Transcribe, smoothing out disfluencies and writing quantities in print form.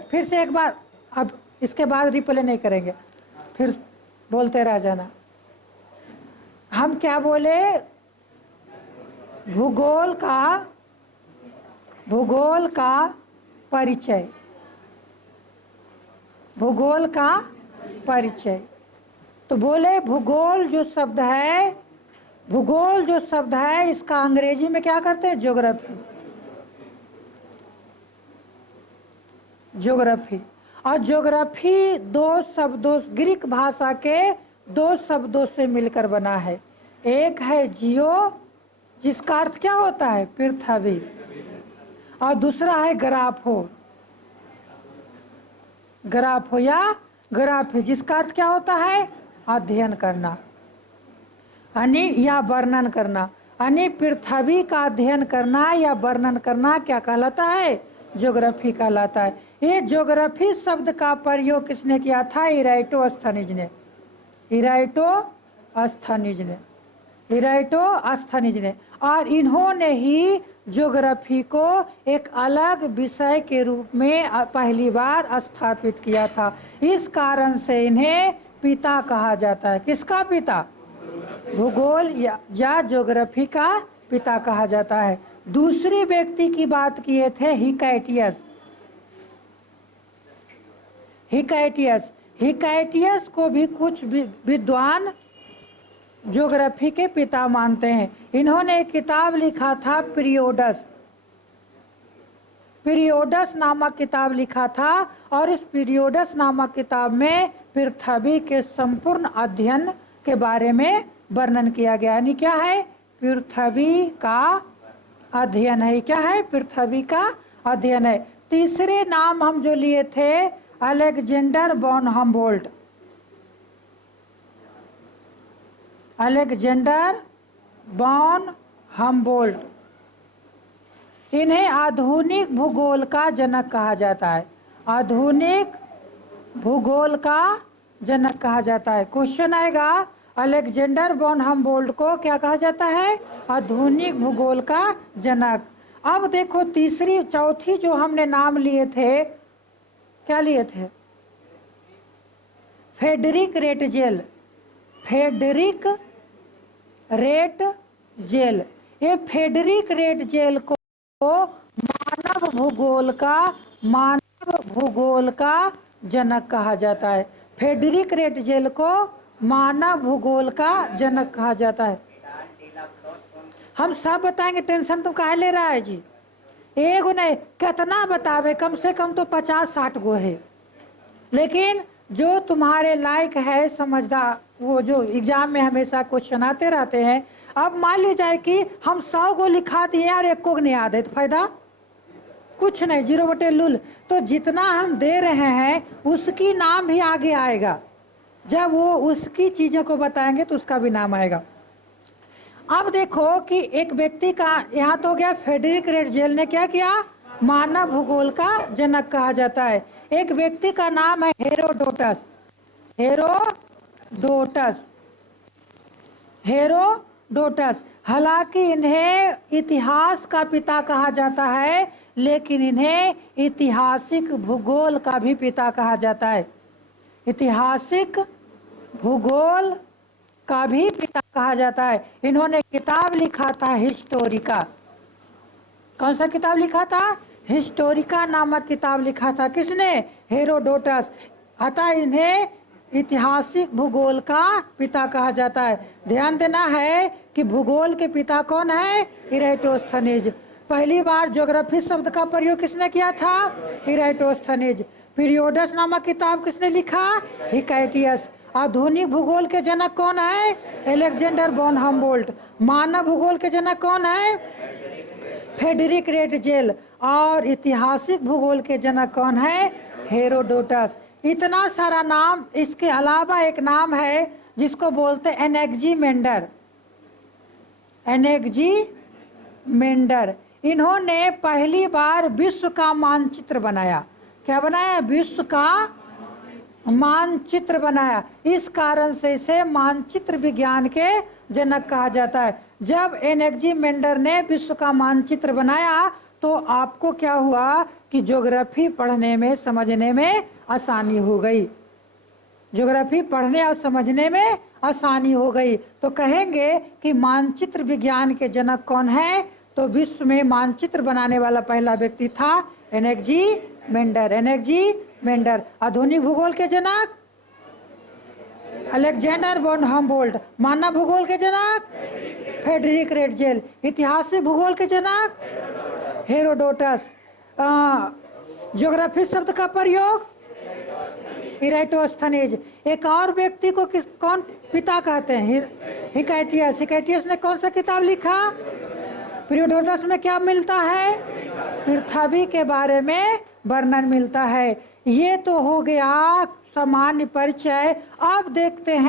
फिर से एक बार, अब इसके बाद रिप्ले नहीं करेंगे, फिर बोलते रह जाना। हम क्या बोले? भूगोल का परिचय, भूगोल का परिचय। तो बोले भूगोल जो शब्द है, भूगोल जो शब्द है इसका अंग्रेजी में क्या करते हैं? ज्योग्राफी। ज्योग्राफी। और ज्योग्राफी दो शब्दों, ग्रीक भाषा के दो शब्दों से मिलकर बना है। एक है जियो, जिसका अर्थ क्या होता है? पृथ्वी। और दूसरा है ग्राफो, ग्राफो या ग्राफी, जिसका अर्थ क्या होता है? अध्ययन करना, यानी या वर्णन करना। यानी पृथ्वी का अध्ययन करना या वर्णन करना क्या कहलाता है? ज्योग्राफी कहलाता है। ये ज्योग्राफी शब्द का प्रयोग किसने किया था? इराटोस्थनीज ने। इराटोस्थनीज ने, इराटोस्थनीज ने। और इन्होंने ही ज्योग्राफी को एक अलग विषय के रूप में पहली बार स्थापित किया था। इस कारण से इन्हें पिता कहा जाता है। किसका पिता? भूगोल या ज्योग्राफी का पिता कहा जाता है। दूसरे व्यक्ति की बात किए थे हिकैटियस। हिकैटियस, हिकैटियस को भी कुछ विद्वान ज्योग्राफी के पिता मानते हैं। इन्होंने एक किताब लिखा था पीरियोडस, पीरियोडस नामक किताब लिखा था। और इस पीरियोडस नामक किताब में पृथ्वी के संपूर्ण अध्ययन के बारे में वर्णन किया गया। यानी क्या है? पृथ्वी का अध्ययन है। क्या है? पृथ्वी का अध्ययन है। तीसरे नाम हम जो लिए थे, Alexander von Humboldt. Alexander von Humboldt, इन्हें आधुनिक भूगोल का जनक कहा जाता है। आधुनिक भूगोल का जनक कहा जाता है। क्वेश्चन आएगा, अलेक्जेंडर वॉन हम्बोल्ट को क्या कहा जाता है? आधुनिक भूगोल का जनक। अब देखो तीसरी चौथी जो हमने नाम लिए थे, क्या लिए थे? Friedrich Ratzel. Friedrich Ratzel. ये फ्रेडरिक रेटजेल को मानव भूगोल का जनक कहा जाता है। फ्रेडरिक रेटजेल को मानव भूगोल का जनक कहा जाता है। हम सब बताएंगे, टेंशन तुम काहे ले रहा है जी? एगो नहीं, कितना बतावे? कम से कम तो 50-60 गो है। लेकिन जो तुम्हारे लायक है, समझदार, वो जो एग्जाम में हमेशा क्वेश्चन आते रहते हैं। अब मान ली जाए कि हम 100 गो लिखा दिए और एक को नहीं याद है, तो फायदा कुछ नहीं, 0/लूल। तो जितना हम दे रहे हैं उसकी नाम भी आगे आएगा। जब वो उसकी चीजों को बताएंगे तो उसका भी नाम आएगा। अब देखो कि एक व्यक्ति का यहाँ तो हो गया, फ्रेडरिक रेटजेल ने क्या किया? मानव भूगोल का जनक कहा जाता है। एक व्यक्ति का नाम है हेरोडोटस। Herodotus, Herodotus. हालांकि इन्हें इतिहास का पिता कहा जाता है, लेकिन इन्हें ऐतिहासिक भूगोल का भी पिता कहा जाता है। ऐतिहासिक भूगोल का भी पिता कहा जाता है। इन्होंने किताब लिखा था हिस्टोरिका। कौन सा किताब लिखा था? हिस्टोरिका नामक किताब लिखा था। किसने? हेरोडोटस। अतः इन्हें ऐतिहासिक भूगोल का पिता कहा जाता है। ध्यान देना है कि भूगोल के पिता कौन है? इराटोस्थनीज। पहली बार ज्योग्राफी शब्द का प्रयोग किसने किया था? इराटोस्थनीज। पीरियोडस नामक किताब किसने लिखा? हिकैटियस। आधुनिक भूगोल के जनक कौन है? Alexander von Humboldt. मानव भूगोल के जनक कौन है? Friedrich Ratzel. और ऐतिहासिक भूगोल के जनक कौन है? हेरोडोटस। इतना सारा नाम। इसके अलावा एक नाम है जिसको बोलते हैं एनेक्जीमेंडर। एनेक्जीमेंडर। इन्होंने पहली बार विश्व का मानचित्र बनाया। क्या बनाया? विश्व का मानचित्र बनाया। इस कारण से इसे मानचित्र विज्ञान के जनक कहा जाता है। जब एनेक्जीमेंडर ने विश्व का मानचित्र बनाया तो आपको क्या हुआ कि ज्योग्राफी पढ़ने में समझने में आसानी हो गई। ज्योग्राफी पढ़ने और समझने में आसानी हो गई। तो कहेंगे कि मानचित्र विज्ञान के जनक कौन है? तो विश्व में मानचित्र बनाने वाला पहला व्यक्ति था एनेक्जीमेंडर। एनेक्जीमेंडर। आधुनिक भूगोल के जनक अलेक्जेंडर वॉन हम्बोल्ट। मानव भूगोल के जनक फ्रेडरिक रेटजेल। ऐतिहासिक भूगोल के जनक हेरोडोटस। ज्योग्राफी शब्द का प्रयोग इराटोस्थनीज। एक और व्यक्ति को कौन पिता कहते हैं? हिकैटियस। हिकैटियस ने कौन सा किताब लिखा? पीरियोडोटस में क्या मिलता है? पृथ्वी के बारे में वर्णन मिलता है। ये तो हो गया सामान्य परिचय। अब देखते हैं